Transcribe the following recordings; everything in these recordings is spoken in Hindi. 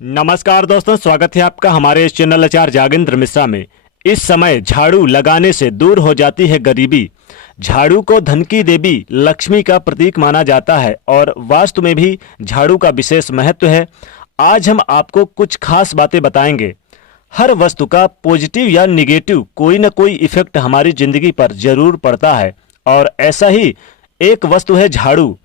नमस्कार दोस्तों, स्वागत है आपका हमारे इस चैनल आचार्य जागेंद्र मिश्रा में। इस समय झाड़ू लगाने से दूर हो जाती है गरीबी। झाड़ू को धन की देवी लक्ष्मी का प्रतीक माना जाता है और वास्तु में भी झाड़ू का विशेष महत्व है। आज हम आपको कुछ खास बातें बताएंगे। हर वस्तु का पॉजिटिव या निगेटिव कोई ना कोई इफेक्ट हमारी जिंदगी पर जरूर पड़ता है और ऐसा ही एक वस्तु है झाड़ू,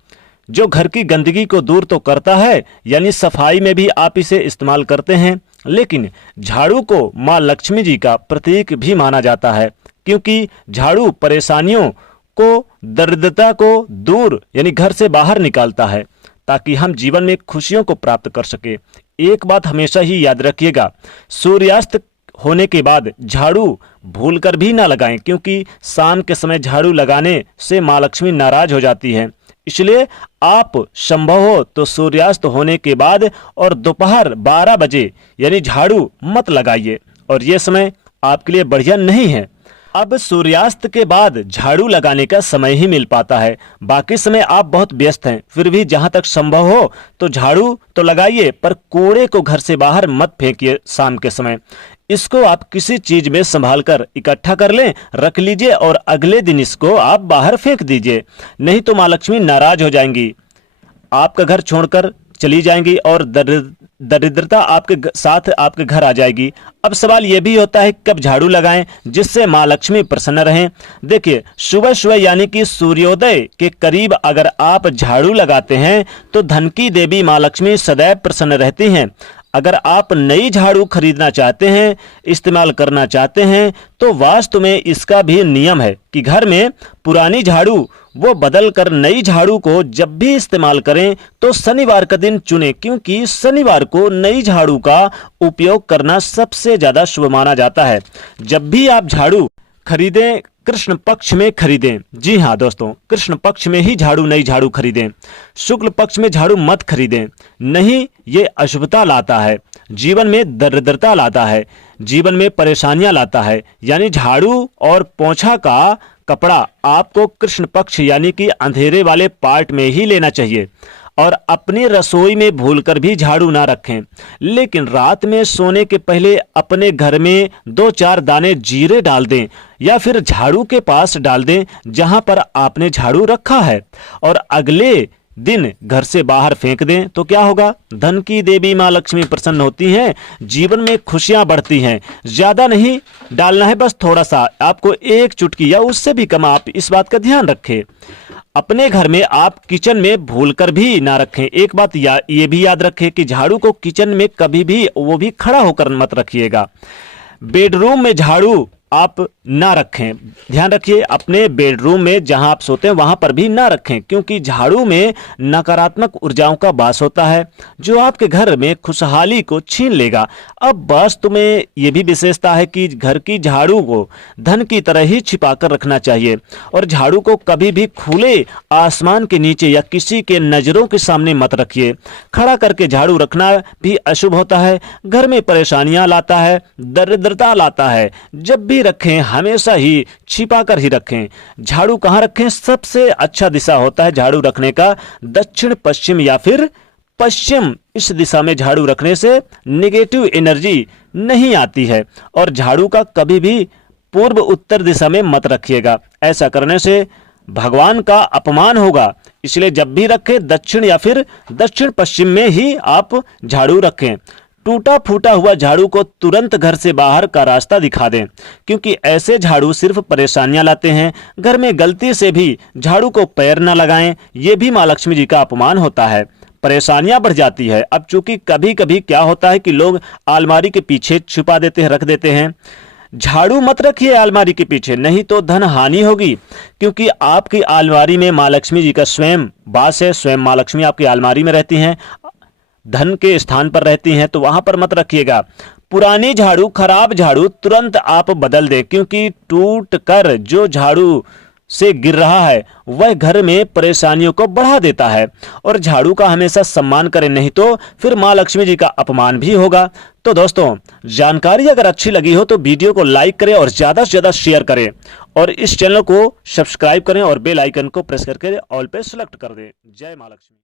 जो घर की गंदगी को दूर तो करता है, यानी सफाई में भी आप इसे इस्तेमाल करते हैं। लेकिन झाड़ू को माँ लक्ष्मी जी का प्रतीक भी माना जाता है, क्योंकि झाड़ू परेशानियों को, दरिद्रता को दूर यानी घर से बाहर निकालता है, ताकि हम जीवन में खुशियों को प्राप्त कर सके। एक बात हमेशा ही याद रखिएगा, सूर्यास्त होने के बाद झाड़ू भूलकर भी ना लगाएं, क्योंकि शाम के समय झाड़ू लगाने से माँ लक्ष्मी नाराज हो जाती है। इसलिए आप संभव हो तो सूर्यास्त होने के बाद और दोपहर 12 बजे यानी झाड़ू मत लगाइए, और ये समय आपके लिए बढ़िया नहीं है। अब सूर्यास्त के बाद झाड़ू लगाने का समय ही मिल पाता है, बाकी समय आप बहुत व्यस्त हैं। फिर भी जहां तक संभव हो तो झाड़ू तो लगाइए, पर कूड़े को घर से बाहर मत फेंकिए शाम के समय। इसको आप किसी चीज में संभाल कर इकट्ठा कर लें, रख लीजिए और अगले दिन इसको आप बाहर फेंक दीजिए, नहीं तो माँ लक्ष्मी नाराज हो जाएंगी, आपका घर छोड़कर चली जाएंगी और दरिद्रता आपके साथ आपके घर आ जाएगी। अब सवाल यह भी होता है कब झाड़ू लगाएं जिससे माँ लक्ष्मी प्रसन्न रहें। देखिए, सुबह सुबह यानी कि सूर्योदय के करीब अगर आप झाड़ू लगाते हैं तो धन की देवी माँ लक्ष्मी सदैव प्रसन्न रहती हैं। अगर आप नई झाड़ू खरीदना चाहते हैं, इस्तेमाल करना चाहते हैं, तो वास्तु में इसका भी नियम है कि घर में पुरानी झाड़ू वो बदल कर नई झाड़ू को जब भी इस्तेमाल करें तो शनिवार का दिन चुनें, क्योंकि शनिवार को नई झाड़ू का उपयोग करना सबसे ज्यादा शुभ माना जाता है। जब भी आप झाड़ू खरीदें, कृष्ण पक्ष में खरीदें। जी हाँ दोस्तों, कृष्ण पक्ष में ही झाड़ू, नई झाड़ू खरीदें। शुक्ल पक्ष में झाड़ू मत खरीदें, नहीं, ये अशुभता लाता है, जीवन में दरिद्रता लाता है, जीवन में परेशानियां लाता है। यानी झाड़ू और पोंछा का कपड़ा आपको कृष्ण पक्ष यानी कि अंधेरे वाले पार्ट में ही लेना चाहिए। और अपनी रसोई में भूलकर भी झाड़ू ना रखें, लेकिन रात में सोने के पहले अपने घर में 2-4 दाने जीरे डाल दें या फिर झाड़ू के पास डाल दें जहां पर आपने झाड़ू रखा है, और अगले दिन घर से बाहर फेंक दें। तो क्या होगा, धन की देवी माँ लक्ष्मी प्रसन्न होती हैं, जीवन में खुशियां बढ़ती हैं। ज्यादा नहीं डालना है, बस थोड़ा सा, आपको 1 चुटकी या उससे भी कम, आप इस बात का ध्यान रखें। अपने घर में आप किचन में भूलकर भी ना रखें। एक बात ये भी याद रखें कि झाड़ू को किचन में कभी भी, वो भी खड़ा होकर मत रखिएगा। बेडरूम में झाड़ू आप ना रखें, ध्यान रखिए, अपने बेडरूम में जहां आप सोते हैं वहां पर भी ना रखें, क्योंकि झाड़ू में नकारात्मक ऊर्जाओं का वास होता है, जो आपके घर में खुशहाली को छीन लेगा। अब वास्तु में यह भी विशेषता है कि घर की झाड़ू को धन की तरह ही छिपा कर रखना चाहिए, और झाड़ू को कभी भी खुले आसमान के नीचे या किसी के नजरों के सामने मत रखिए। खड़ा करके झाड़ू रखना भी अशुभ होता है, घर में परेशानियां लाता है, दरिद्रता लाता है। जब भी रखें हमेशा ही छिपा कर ही रखें। झाड़ू कहां रखें, सबसे अच्छा दिशा होता है झाड़ू रखने का दक्षिण पश्चिम या फिर पश्चिम। इस दिशा में झाड़ू रखने से नेगेटिव एनर्जी नहीं आती है, और झाड़ू का कभी भी पूर्व उत्तर दिशा में मत रखिएगा, ऐसा करने से भगवान का अपमान होगा। इसलिए जब भी रखें दक्षिण या फिर दक्षिण पश्चिम में ही आप झाड़ू रखें। टूटा फूटा हुआ झाड़ू को तुरंत घर से बाहर का रास्ता दिखा दें, क्योंकि ऐसे झाड़ू सिर्फ परेशानियां लाते हैं। घर में गलती से भी झाड़ू को पैर न लगाएं, ये भी माँ लक्ष्मी जी का अपमान होता है, परेशानियां बढ़ जाती है। अब चूंकि कभी कभी क्या होता है कि लोग अलमारी के पीछे छुपा देते हैं, रख देते हैं। झाड़ू मत रखिए अलमारी के पीछे, नहीं तो धन हानि होगी, क्योंकि आपकी अलमारी में माँ लक्ष्मी जी का स्वयं वास है, स्वयं माँ लक्ष्मी आपकी अलमारी में रहती हैं, धन के स्थान पर रहती हैं, तो वहां पर मत रखिएगा। पुरानी झाड़ू, खराब झाड़ू तुरंत आप बदल दें, क्योंकि टूट कर जो झाड़ू से गिर रहा है वह घर में परेशानियों को बढ़ा देता है। और झाड़ू का हमेशा सम्मान करें, नहीं तो फिर माँ लक्ष्मी जी का अपमान भी होगा। तो दोस्तों, जानकारी अगर अच्छी लगी हो तो वीडियो को लाइक करें और ज्यादा से ज्यादा शेयर करें, और इस चैनल को सब्सक्राइब करें और बेल आइकन को प्रेस करके ऑल पे सेलेक्ट कर दें। जय माँ लक्ष्मी।